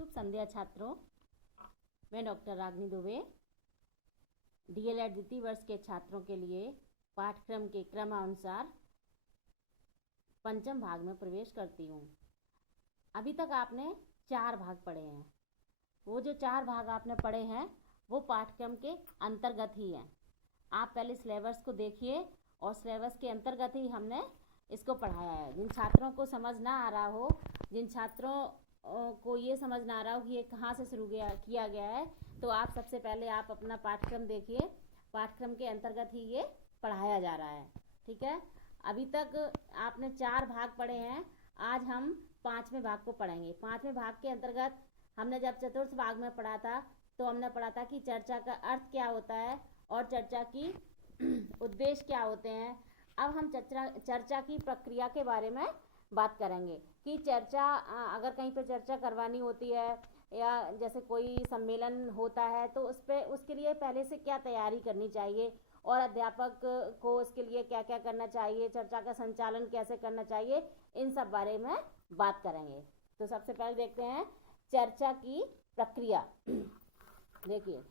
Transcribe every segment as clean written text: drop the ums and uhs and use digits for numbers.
शुभ संध्या छात्रों। मैं doctor Ragini Dubey DElEd द्वितीय वर्ष के छात्रों के लिए पाठ्यक्रम के क्रमानुसार पंचम भाग में प्रवेश करती हूँ। अभी तक आपने 4 भाग पढ़े हैं। वो जो 4 भाग आपने पढ़े हैं वो पाठ्यक्रम के अंतर्गत ही हैं। आप पहले सिलेबस को देखिए और सिलेबस के अंतर्गत ही हमने इसको पढ़ाया है। जिन छात्रों को समझ ना आ रहा हो, जिन छात्रों को ये समझ ना आ रहा हो कि ये कहाँ से शुरू किया गया है, तो आप सबसे पहले आप अपना पाठ्यक्रम देखिए। पाठ्यक्रम के अंतर्गत ही ये पढ़ाया जा रहा है। ठीक है, अभी तक आपने 4 भाग पढ़े हैं। आज हम 5वें भाग को पढ़ेंगे। 5वें भाग के अंतर्गत हमने जब चतुर्थ भाग में पढ़ा था तो हमने पढ़ा था कि चर्चा का अर्थ क्या होता है और चर्चा की उद्देश्य क्या होते हैं। अब हम चर्चा की प्रक्रिया के बारे में बात करेंगे कि चर्चा अगर कहीं पर चर्चा करवानी होती है या जैसे कोई सम्मेलन होता है तो उसके लिए पहले से क्या तैयारी करनी चाहिए और अध्यापक को उसके लिए क्या क्या करना चाहिए, चर्चा का संचालन कैसे करना चाहिए, इन सब बारे में बात करेंगे। तो सबसे पहले देखते हैं चर्चा की प्रक्रिया। देखिए,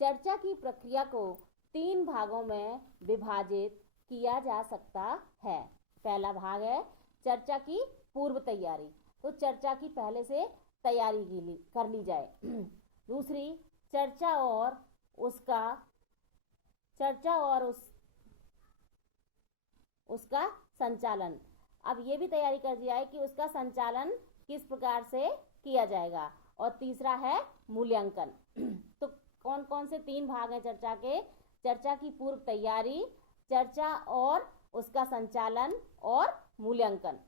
चर्चा की प्रक्रिया को 3 भागों में विभाजित किया जा सकता है। पहला भाग है चर्चा की पूर्व तैयारी, तो चर्चा की पहले से तैयारी कर ली जाए। दूसरी, चर्चा और उसका संचालन। अब ये भी तैयारी कर दी जाए कि उसका संचालन किस प्रकार से किया जाएगा। और तीसरा है मूल्यांकन। तो कौन कौन से 3 भाग हैं चर्चा के? चर्चा की पूर्व तैयारी, चर्चा और उसका संचालन और मूल्यांकन।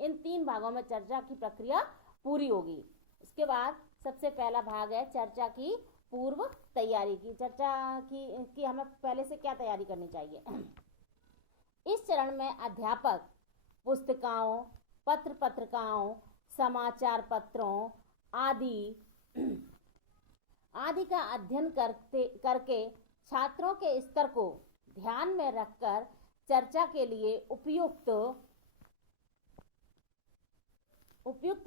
इन 3 भागों में चर्चा की प्रक्रिया पूरी होगी। उसके बाद सबसे पहला भाग है चर्चा की पूर्व तैयारी की। चर्चा की हमें पहले से क्या तैयारी करनी चाहिए। इस चरण में अध्यापक पुस्तिकाओं, पत्रिकाओं, समाचार पत्रों आदि का अध्ययन करके छात्रों के स्तर को ध्यान में रखकर चर्चा के लिए उपयुक्त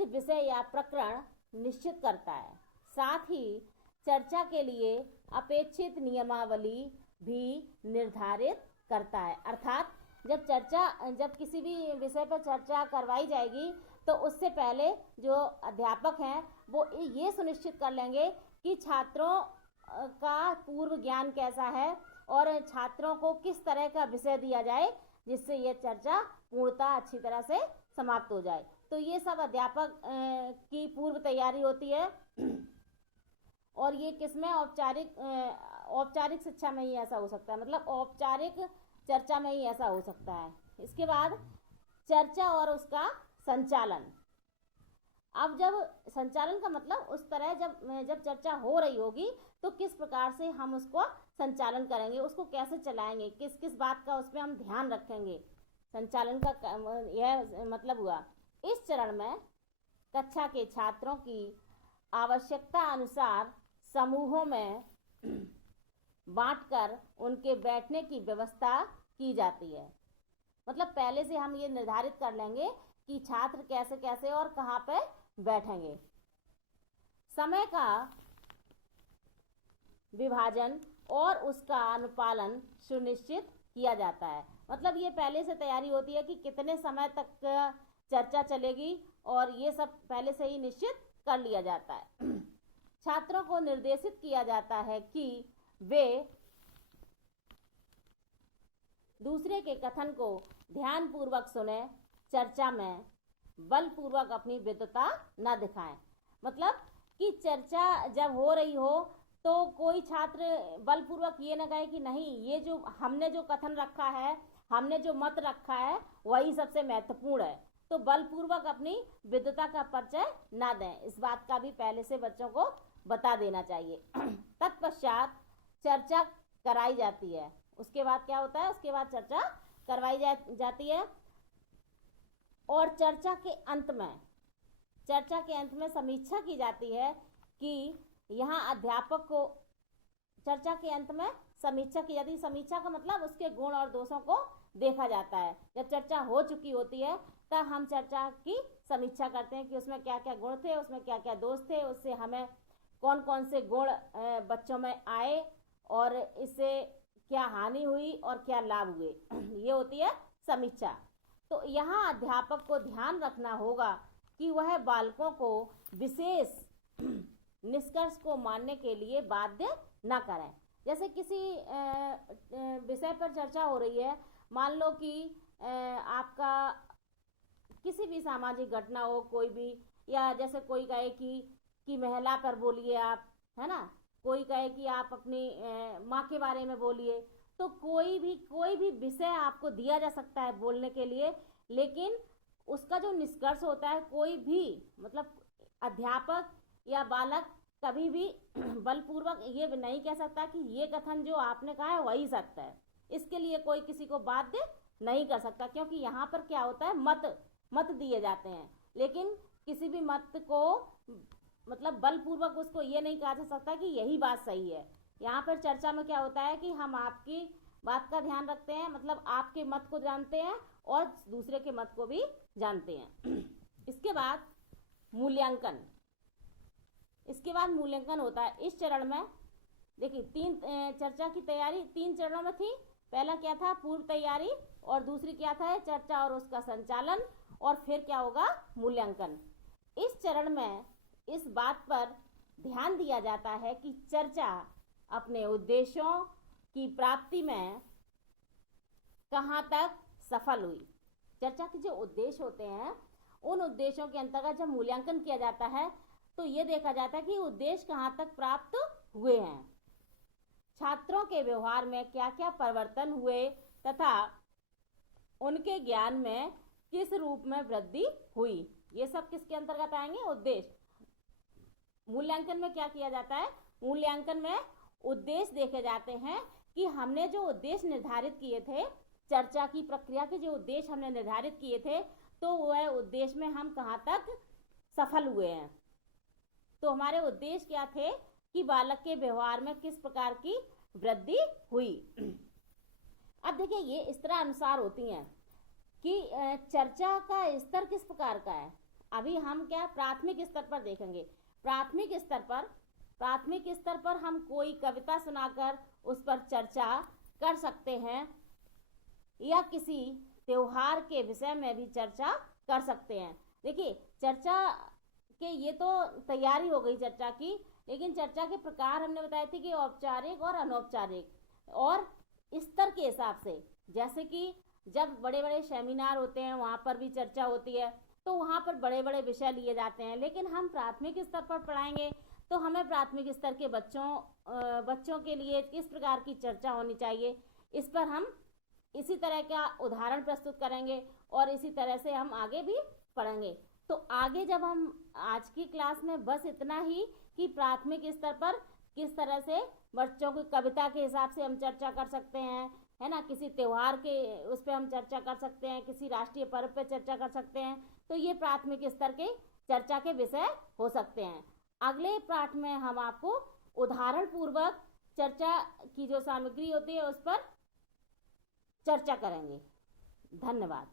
विषय या प्रकरण निश्चित करता है। साथ ही चर्चा के लिए अपेक्षित नियमावली भी निर्धारित करता है। अर्थात जब किसी भी विषय पर चर्चा करवाई जाएगी तो उससे पहले जो अध्यापक हैं वो ये सुनिश्चित कर लेंगे कि छात्रों का पूर्व ज्ञान कैसा है और छात्रों को किस तरह का विषय दिया जाए जिससे ये चर्चा पूर्णतः अच्छी तरह से समाप्त हो जाए। तो ये सब अध्यापक की पूर्व तैयारी होती है और ये किसमें औपचारिक शिक्षा में ही ऐसा हो सकता है, मतलब औपचारिक चर्चा में ही ऐसा हो सकता है। इसके बाद चर्चा और उसका संचालन। अब जब संचालन का मतलब उस तरह जब चर्चा हो रही होगी तो किस प्रकार से हम उसको संचालन करेंगे, उसको कैसे चलाएंगे, किस बात का उसमें हम ध्यान रखेंगे। संचालन का यह मतलब हुआ। इस चरण में कक्षा के छात्रों की आवश्यकता अनुसार समूहों में बांटकर उनके बैठने की व्यवस्था की जाती है। मतलब पहले से हम ये निर्धारित कर लेंगे कि छात्र कैसे कैसे और कहाँ पे बैठेंगे। समय का विभाजन और उसका अनुपालन सुनिश्चित किया जाता है। मतलब ये पहले से तैयारी होती है कि कितने समय तक चर्चा चलेगी और ये सब पहले से ही निश्चित कर लिया जाता है। छात्रों को निर्देशित किया जाता है कि वे दूसरे के कथन को ध्यानपूर्वक सुने, चर्चा में बलपूर्वक अपनी विद्वता न दिखाएं। मतलब कि चर्चा जब हो रही हो तो कोई छात्र बलपूर्वक ये न कहे कि नहीं, ये जो हमने जो कथन रखा है, हमने जो मत रखा है वही सबसे महत्वपूर्ण है। तो बलपूर्वक अपनी विद्वता का परिचय ना दें। इस बात का भी पहले से बच्चों को बता देना चाहिए। तत्पश्चात चर्चा कराई जाती है। उसके बाद क्या होता है? उसके बाद चर्चा करवाई जाती है और चर्चा के अंत में समीक्षा की जाती है कि यहाँ अध्यापक को चर्चा के अंत में समीक्षा की जाती है। समीक्षा का मतलब उसके गुण और दोषों को देखा जाता है। जब चर्चा हो चुकी होती है तब हम चर्चा की समीक्षा करते हैं कि उसमें क्या क्या गुण थे, उसमें क्या क्या दोष थे, उससे हमें कौन कौन से गुण बच्चों में आए और इससे क्या हानि हुई और क्या लाभ हुए। ये होती है समीक्षा। तो यहाँ अध्यापक को ध्यान रखना होगा कि वह बालकों को विशेष निष्कर्ष को मानने के लिए बाध्य न करें। जैसे किसी विषय पर चर्चा हो रही है, मान लो कि आपका किसी भी सामाजिक घटना हो, कोई भी, या जैसे कोई कहे कि महिला पर बोलिए आप, है ना, कोई कहे कि आप अपनी माँ के बारे में बोलिए, तो कोई भी विषय आपको दिया जा सकता है बोलने के लिए, लेकिन उसका जो निष्कर्ष होता है, कोई भी मतलब अध्यापक या बालक कभी भी बलपूर्वक ये नहीं कह सकता कि ये कथन जो आपने कहा है वही सत्य है। इसके लिए कोई किसी को बाध्य नहीं कर सकता, क्योंकि यहाँ पर क्या होता है, मत दिए जाते हैं, लेकिन किसी भी मत को मतलब बलपूर्वक उसको ये नहीं कहा जा सकता कि यही बात सही है। यहाँ पर चर्चा में क्या होता है कि हम आपकी बात का ध्यान रखते हैं, मतलब आपके मत को जानते हैं और दूसरे के मत को भी जानते हैं। इसके बाद मूल्यांकन होता है। इस चरण में देखिए चर्चा की तैयारी 3 चरणों में थी। पहला क्या था, पूर्व तैयारी, और दूसरी क्या था, चर्चा और उसका संचालन, और फिर क्या होगा, मूल्यांकन। इस चरण में इस बात पर ध्यान दिया जाता है कि चर्चा अपने उद्देश्यों की प्राप्ति में कहाँ तक सफल हुई। चर्चा के जो उद्देश्य होते हैं, उन उद्देश्यों के अंतर्गत जब मूल्यांकन किया जाता है तो ये देखा जाता है कि उद्देश्य कहाँ तक प्राप्त हुए हैं, छात्रों के व्यवहार में क्या क्या परिवर्तन हुए तथा उनके ज्ञान में किस रूप में वृद्धि हुई। ये सब किसके अंतर्गत आएंगे, उद्देश्य। मूल्यांकन में क्या किया जाता है, मूल्यांकन में उद्देश्य देखे जाते हैं कि हमने जो उद्देश्य निर्धारित किए थे, चर्चा की प्रक्रिया के जो उद्देश्य हमने निर्धारित किए थे, तो वह उद्देश्य में हम कहाँ तक सफल हुए हैं। तो हमारे उद्देश्य क्या थे कि बालक के व्यवहार में किस प्रकार की वृद्धि हुई। अब देखिए ये इस तरह अनुसार होती हैं कि चर्चा का स्तर किस प्रकार का है। अभी हम क्या प्राथमिक स्तर पर देखेंगे। प्राथमिक स्तर पर हम कोई कविता सुनाकर उस पर चर्चा कर सकते हैं, या किसी त्योहार के विषय में भी चर्चा कर सकते हैं। देखिए चर्चा के ये तो तैयारी हो गई चर्चा की, लेकिन चर्चा के प्रकार हमने बताए थे कि औपचारिक और अनौपचारिक, और स्तर के हिसाब से, जैसे कि जब बड़े बड़े सेमिनार होते हैं वहाँ पर भी चर्चा होती है, तो वहाँ पर बड़े बड़े विषय लिए जाते हैं। लेकिन हम प्राथमिक स्तर पर पढ़ाएंगे तो हमें प्राथमिक स्तर के बच्चों के लिए किस प्रकार की चर्चा होनी चाहिए, इस पर हम इसी तरह का उदाहरण प्रस्तुत करेंगे और इसी तरह से हम आगे भी पढ़ेंगे। तो आगे जब हम आज की क्लास में बस इतना ही कि प्राथमिक स्तर पर किस तरह से बच्चों की कविता के हिसाब से हम चर्चा कर सकते हैं, है ना, किसी त्योहार के उस पर हम चर्चा कर सकते हैं, किसी राष्ट्रीय पर्व पे चर्चा कर सकते हैं। तो ये प्राथमिक स्तर के चर्चा के विषय हो सकते हैं। अगले पाठ में हम आपको उदाहरण पूर्वक चर्चा की जो सामग्री होती है उस पर चर्चा करेंगे। धन्यवाद।